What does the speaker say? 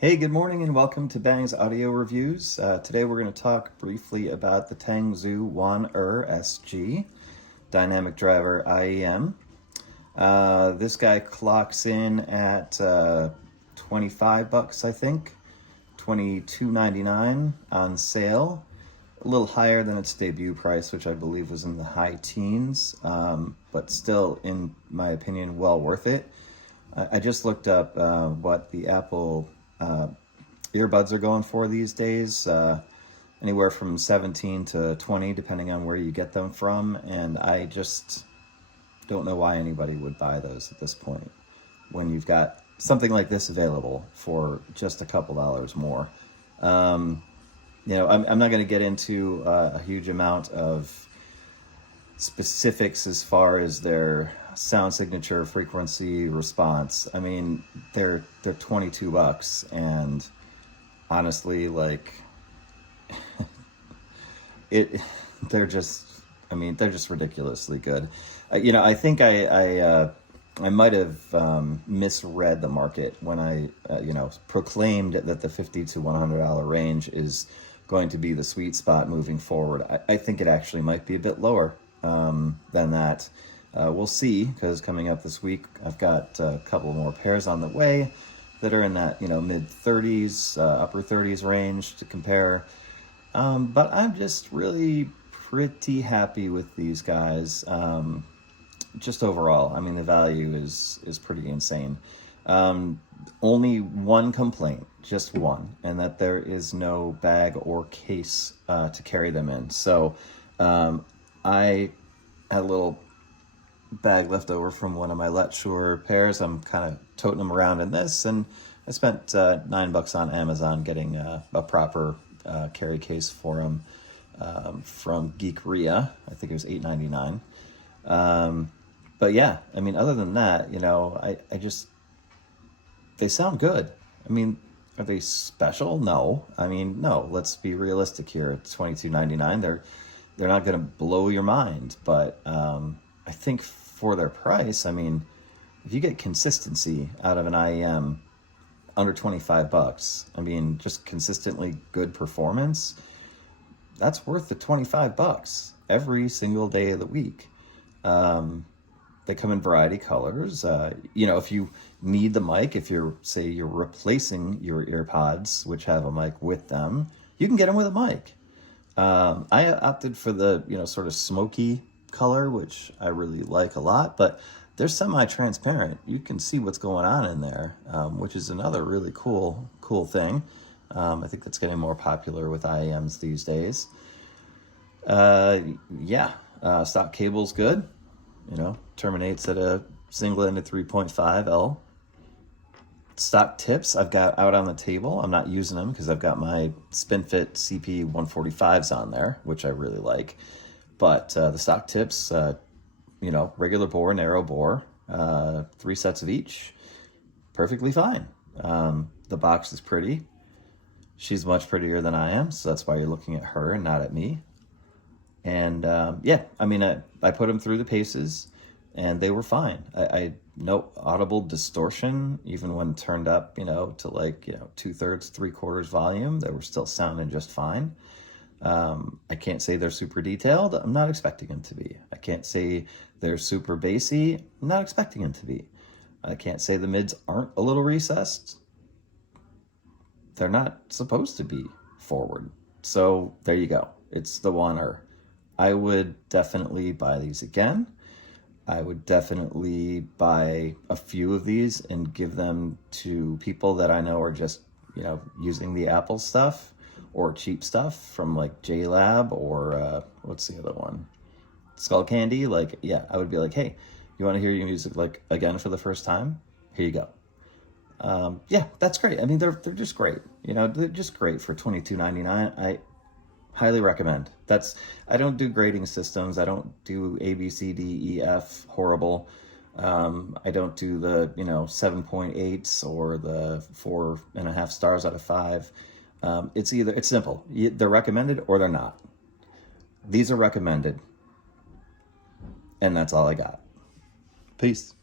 Hey, good morning and welcome to Bang's Audio Reviews. Today we're going to talk briefly about the TANGZU WAN SG Dynamic Driver IEM. This guy clocks in at 25 bucks, I think, 22.99 on sale. A little higher than its debut price, which I believe was in the high teens, but still, in my opinion, well worth it. I just looked up what the Apple earbuds are going for these days, anywhere from 17 to 20, depending on where you get them from. And I just don't know why anybody would buy those at this point when you've got something like this available for just a couple dollars more. I'm not going to get into a huge amount of specifics as far as their sound signature, frequency, response. I mean, they're 22 bucks, and honestly, like it, they're just ridiculously good. I think I might have misread the market when I proclaimed that the $50 to $100 range is going to be the sweet spot moving forward. I think it actually might be a bit lower than that. We'll see, because coming up this week, I've got a couple more pairs on the way that are in that mid 30s, upper 30s range to compare. But I'm just really pretty happy with these guys. Just overall, I mean, the value is pretty insane. Only one complaint, just one, and that there is no bag or case to carry them in. So I had a little bag left over from one of my Let Sure pairs. I'm kind of toting them around in this, and I spent $9 on Amazon getting a proper carry case for them from Geekeria. I think it was $8.99. But yeah, I mean, other than that, I just, they sound good. I mean, are they special? No. I mean, no. Let's be realistic here. It's $22.99. They're not going to blow your mind, but I think for their price, I mean, if you get consistency out of an IEM under 25 bucks, I mean, just consistently good performance, that's worth the 25 bucks every single day of the week. They come in variety colors. If you need the mic, if you're replacing your EarPods, which have a mic with them, you can get them with a mic. I opted for the, sort of smoky color, which I really like a lot, but they're semi-transparent. You can see what's going on in there, which is another really cool thing. I think that's getting more popular with IEMs these days. Stock cable's good. Terminates at a single-ended 3.5 L. Stock tips I've got out on the table. I'm not using them because I've got my SpinFit CP 145s on there, which I really like. But the stock tips, regular bore, narrow bore, 3 sets of each, perfectly fine. The box is pretty. She's much prettier than I am, so that's why you're looking at her and not at me. And I put them through the paces, and they were fine. I no audible distortion, even when turned up, to 2/3, 3/4 volume. They were still sounding just fine. I can't say they're super detailed. I'm not expecting them to be. I can't say they're super bassy. I'm not expecting them to be. I can't say the mids aren't a little recessed. They're not supposed to be forward. So there you go. It's the WAN. I would definitely buy these again. I would definitely buy a few of these and give them to people that I know are just, using the Apple stuff or cheap stuff from like JLab or what's the other one? Skull Candy. I would be like, hey, you want to hear your music again for the first time? Here you go. That's great. I mean, they're just great. They're just great for $22.99. I highly recommend. I don't do grading systems. I don't do A, B, C, D, E, F, horrible. I don't do the 7.8s or the 4.5 stars out of 5. It's simple. They're recommended or they're not. These are recommended, and that's all I got. Peace.